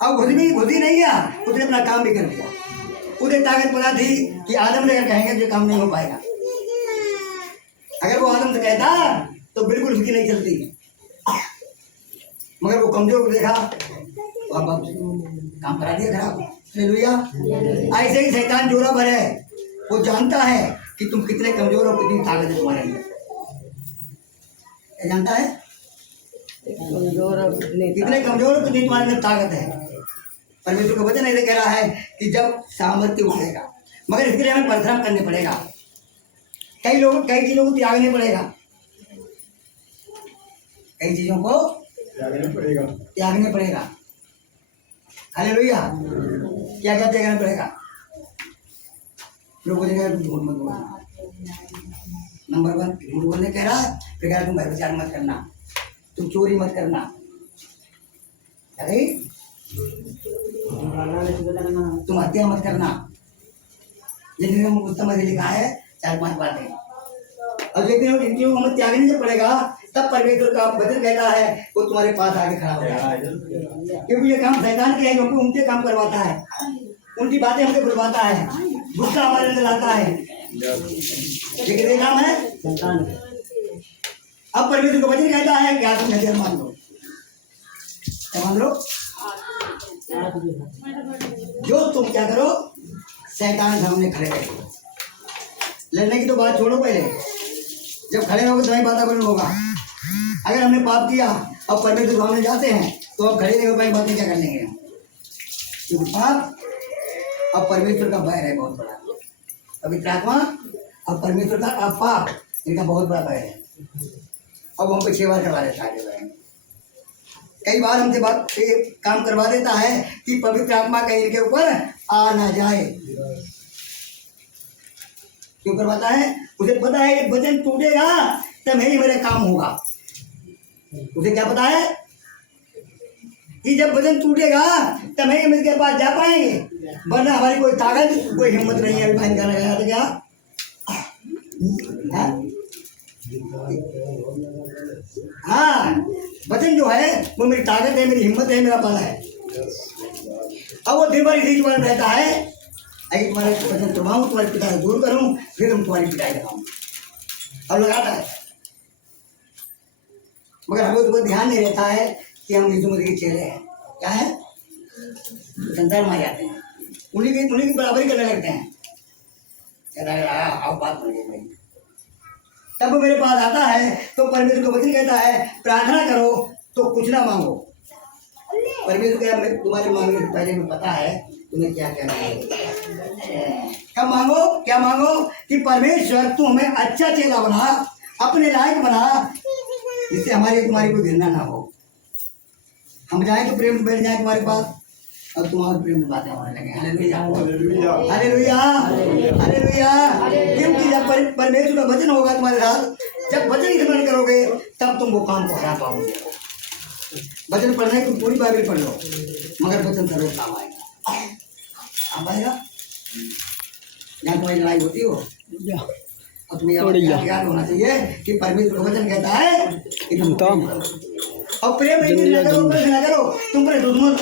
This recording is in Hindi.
अब घुसी नहीं गया, उसने अपना काम भी कर दिया। उसे ताकत पता थी कि आदम ने अगर कहेंगे तो काम नहीं हो पाएगा। अगर वो आदम से कहता तो बिल्कुल उसकी नहीं चलती, मगर वो कमजोर को देखा तो अब काम करा दिया खराब। हालेलुया। ऐसे ही शैतान जोरा भर है, वो जानता है कि तुम कितने कमजोर हो, कितनी ताकत है तुम्हारे अंदर। जानता है कमजोर और कितने कमजोर हो, कितनी तुम्हारे अंदर ताकत है। परमेश्वर का वचन ऐसे कह रहा है कि जब सामर्थ्य उठेगा, मगर इसके लिए हमें परिश्रम करने पड़ेगा। कई चीजों को त्यागने पड़ेगा, कई चीजों को त्यागने पड़ेगा। हालेलुया। क्या क्या त्यागना पड़ेगा? लोग बोलेंगे झूठ मत बोलना, नंबर 1 झूठ बोलने कह रहा है। फिर कह रहा तुम व्यभिचार मत करना, तुम चोरी मत करना, अरे तुम हत्या मत करना। जिनके मुस्तमद लिखा है 4-5 बातें। अब लेकिन इन चीजों को हमें त्यागने से पड़ेगा, तब परमेश्वर का वचन कहता है वो तुम्हारे पास आके खड़ा हो जाएगा। क्योंकि ये काम शैतान के है, क्योंकि उनके काम करवाता है, उनकी बातें हमसे बुलवाता है, गुस्सा हमारे अंदर लाता है, लेकिन ये काम है शैतान का। अब परमेश्वर का वचन कहता है कि तुम नजर मान लो, क्या मान लो? जो तुम क्या करो, शैतान सामने खड़े रहो। लड़ने की तो बात छोड़ो, पहले जब खड़े रहोगे तुम्हारी वातावरण होगा। अगर हमने पाप किया और परमेश्वर सामने जाते हैं तो अब खड़े नहीं हो पाए, बातें क्या कर लेंगे? क्योंकि पाप और परमेश्वर का बैर है बहुत बड़ा। पवित्र आत्मा और परमेश्वर का पाप, इनका बहुत बड़ा बैर है। अब हम पे 6 बार करवा देता है, कई बार हमसे बात काम करवा देता है कि पवित्र आत्मा कहीं इनके ऊपर आ ना जाए। क्यों करवाता है? उसे पता है कि वचन टूटेगा तब ही मेरा काम होगा। उसे क्या पता है कि जब वचन टूटेगा तब ही हम इसके पास जा पाएंगे, वरना हमारी कोई ताकत, कोई हिम्मत नहीं है। भाई गाना गाया था क्या? हाँ, वचन जो है वो मेरी ताकत है, मेरी हिम्मत है, मेरा बल है। अब वो दिन भर इसी जुबान रहता है, अगर तुम्हारे वचन तोड़वाऊं, तुम्हारी पिटाई दूर करूं, फिर हम तुम्हारी पिटाई लगाऊं। अब लगाता है, मगर हमें तो ध्यान नहीं रहता है कि हम यीशु मसीह के चेले हैं। क्या है? संसार में आ जाते हैं, उन्हीं की बराबरी करने लगते हैं। आओ बात बन गई। तब वो मेरे पास आता है तो परमेश्वर का वचन कहता है प्रार्थना करो तो कुछ ना मांगो। परमेश्वर क्या तुम्हारे मांगने से पहले में पता है तुम्हें क्या कहना है। कब मांगो? क्या मांगो? कि परमेश्वर तू हमें अच्छा चेला बना, अपने लायक बना, जिससे हमारी तुम्हारी कोई घृणा ना हो। हम जाए तो प्रेम से बैठ जाए तुम्हारे पास और तुम्हारे प्रेम में बातें होने लगे। Hallelujah, hallelujah, hallelujah. क्योंकि जब परमेश्वर का वचन होगा तुम्हारे साथ, जब वचन स्मरण करोगे तब तुम वो काम को हरा पाओगे। वचन पढ़ने तुम पूरी बाइबल पढ़ लो, मगर वचन जरूर काम आएगा। काम आएगा जहाँ तुम्हारी लड़ाई होती हो, और तुम्हें याद होना चाहिए कि परमेश्वर का वचन कहता है कि तुम और प्रेम नहीं करो, तुम अपने दुश्मन